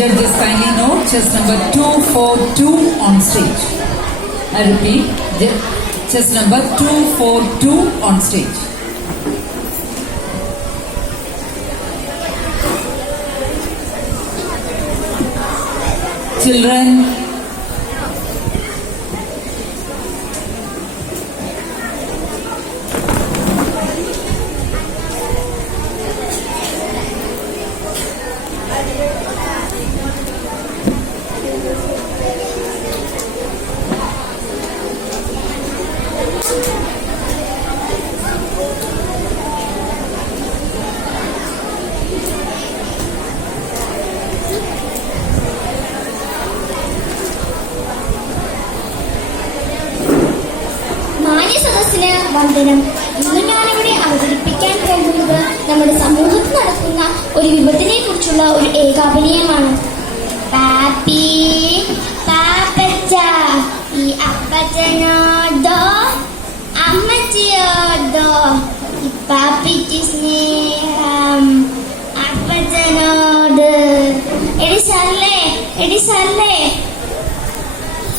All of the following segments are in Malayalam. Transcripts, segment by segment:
Judges kindly note chess number 242 on stage. I repeat, chess number 242 on stage. Children, വന്ദനം. ഇന്ന് ഞാനിവിടെ അവതരിപ്പിക്കാൻ പോകുന്നത് നമ്മുടെ സമൂഹത്തിൽ നടക്കുന്ന ഒരു വിപത്തിനെ കുറിച്ചുള്ള ഒരു ഏകാഭിനയമാണ്. പാപ്പി പാപ്പച്ച, ഈ അപ്പച്ചനോടോ അമ്മച്ചിയോടോ ഈ പാപ്പിക്ക് സ്നേഹം അപ്പച്ചനോട്. എടി ശർലേ,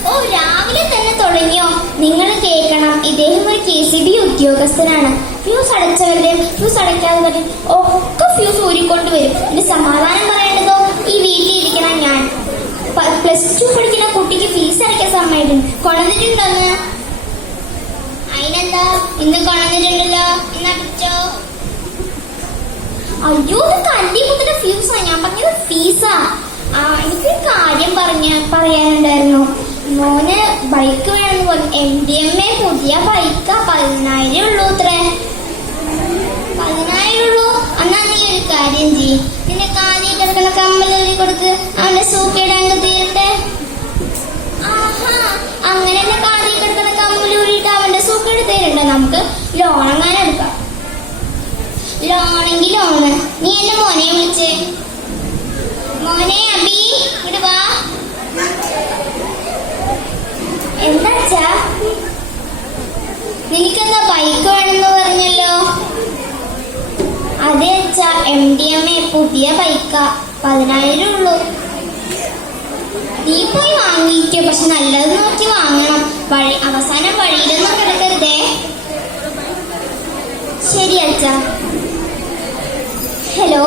ഓ രാവിലെ തന്നെ തുടങ്ങിയോ? നിങ്ങൾ കേൾക്കണം, ഇദ്ദേഹം ഒരു KCB ഉദ്യോഗസ്ഥനാണ്. ഫ്യൂസ് അടച്ചവരുടെ ഫ്യൂസ് അടയ്ക്കാത്തവരുടെ ഒക്കെ ഫ്യൂസ് ഊരിക്കൊണ്ടുവരും. എന്റെ സമാധാനം പറയേണ്ടതോ ഈ വീട്ടിൽ ഇരിക്കണം ഞാൻ. +2 പഠിക്കുന്ന കുട്ടിക്ക് ഫീസ് അടയ്ക്കാൻ സമയമുണ്ട്. കൊണ്ടുവന്നിട്ടുണ്ടോന്ന്? അതിനെന്താ, ഇന്ന് കൊണ്ടുവന്നിട്ടുണ്ടല്ലോ. എന്നാ പിച്ചോ. അയ്യോ, കല്ലി കുത്തിന്റെ ഫ്യൂസാ. ഞാൻ പറഞ്ഞത് ഫീസാ. എനിക്ക് കാര്യം പറയാനുണ്ടായിരുന്നു. മോന് ബൈക്ക് വേണമെന്ന് പറഞ്ഞു. MDMA പുതിയ ബൈക്കാ. 10,000 ഉള്ളൂ. അത്രേ 10,000 ഉള്ളൂ. എന്നാ നീ ഒരു കാര്യം ചെയ്യ്, നിന്റെ കാലിൽ കിടക്കുന്ന കമ്മലൂരി കൊടുത്ത് അവന്റെ സൂക്കേടാൻ തീരട്ടെ. ആഹാ, അങ്ങനെ എന്നെ കാലിൽ കിടക്കുന്ന കമ്മലൂരിട്ട് അവന്റെ സൂക്കേട് തീരണ്ട. നമുക്ക് ലോണെങ്ങാനും എടുക്കാം. ലോണെങ്കിൽ ലോണ്. നീ എന്റെ മോനെ വിളിച്ചേ. മോനെ അബി, ഇവിടെ വാ. എന്താച്ചാ, നിനക്കെന്താ ബൈക്ക് വേണമെന്ന് പറഞ്ഞല്ലോ? അതെ അച്ഛാ, MDMA പുതിയ ബൈക്കാ. 10,000 ഉള്ളൂ. നീ പോയി വാങ്ങിക്കോ, പക്ഷെ നല്ലത് നോക്കി വാങ്ങണം. അവസാനം വഴിയിലൊന്നും കിടക്കരുതേ. ശരി അച്ഛാ. ഹലോ,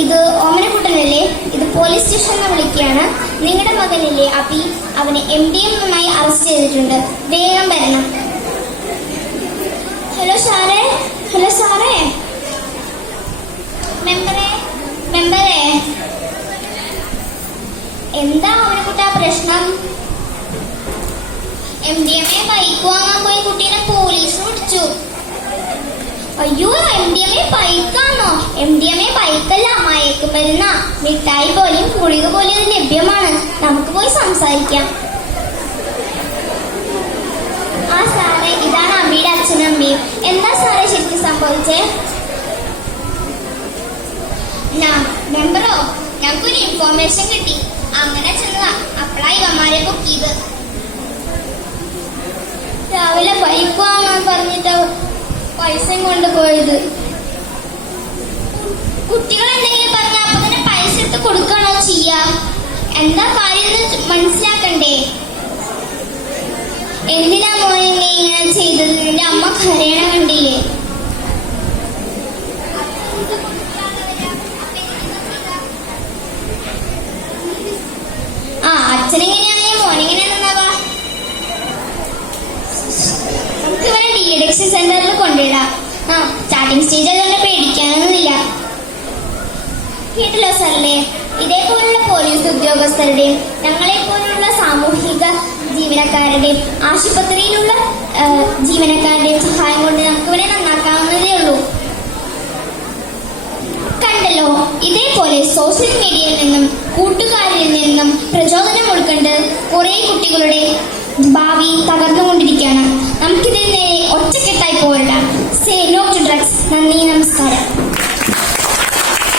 ഇത് ഓമനക്കുട്ടനല്ലേ? ഇത് പോലീസ് സ്റ്റേഷനിൽ വിളിക്കുകയാണ്. നിങ്ങളുടെ മകനില്ലേ അബി, അവനെ MDMA അറസ്റ്റ് ചെയ്തിട്ടുണ്ട്. വേഗം വരണം. ഹലോ സാറേ. മെമ്പറേ, എന്താ ഓമനക്കുട്ട പ്രശ്നം? MDMA ബൈക്ക് വാങ്ങാൻ പോയി കുട്ടീനെ പോലീസ് പിടിച്ചു. അയ്യോ, MDMA ബൈക്കാണോ? MDMA ബൈക്കല്ല, മയക്കുമരുന്നാ. മിഠായി പോലെയും ഗുളിക പോലെയും അത് ലഭ്യമാണ്. നമുക്ക് പോയി സംസാരിക്കാം. ആ സാറേ, ഇതാണ് അബിയുടെ അച്ഛനും അമ്മയും. എന്താ സാറേ ശരിക്കും സംഭവിച്ചേ? മെമ്പറോ, ഞങ്ങൾക്കൊരു ഇൻഫോർമേഷൻ കിട്ടി. അങ്ങനെ ചെന്നതാ. അപ്പളാ ഇവന്മാരെ പൊക്കിയത്. രാവിലെ ബൈക്ക് വാങ്ങാൻ പറഞ്ഞിട്ട് പൈസ കൊണ്ടുപോയത്. കുട്ടികൾ എന്തെങ്കിലും പറഞ്ഞ അപ്പൊ തന്നെ പൈസ എടുത്ത് കൊടുക്കണോ ചെയ്യാ? എന്താ കാര്യം മനസ്സിലാക്കണ്ടേ? എന്തിനാ മോനെ നീ ഇങ്ങനെ ചെയ്തത്? നിന്റെ അമ്മ കരയണ കണ്ടില്ലേ? അച്ഛനെങ്ങനെയാണെന്നേ മോനെങ്ങനെയാണെന്നാവാ. നമുക്ക് ഇവനെ DDX സെന്ററിൽ കൊണ്ടുവിടാം. സ്റ്റാർട്ടിംഗ് സ്റ്റേജ് അതുകൊണ്ട് പേടിക്കാനൊന്നുമില്ല. കേട്ടല്ലോ സാറല്ലേ, ഇതേപോലുള്ള പോലീസ് ഉദ്യോഗസ്ഥരുടെയും ഞങ്ങളെ പോലുള്ള സാമൂഹിക ജീവനക്കാരുടെയും ആശുപത്രിയിലുള്ള ജീവനക്കാരുടെയും സഹായം കൊണ്ട് നമുക്ക് ഇവരെ നന്നാക്കാവുന്നതേ ഉള്ളൂ. കണ്ടല്ലോ, ഇതേപോലെ സോഷ്യൽ മീഡിയയിൽ നിന്നും കൂട്ടുകാരിൽ നിന്നും പ്രചോദനം ഉൾക്കൊണ്ട് കുറെ കുട്ടികളുടെ ഭാവി തകർന്നുകൊണ്ടിരിക്കുകയാണ്. നമുക്കിതിൽ നേരെ ഒറ്റക്കെട്ടായി പോരാടാം. Say no to drugs. നന്ദി.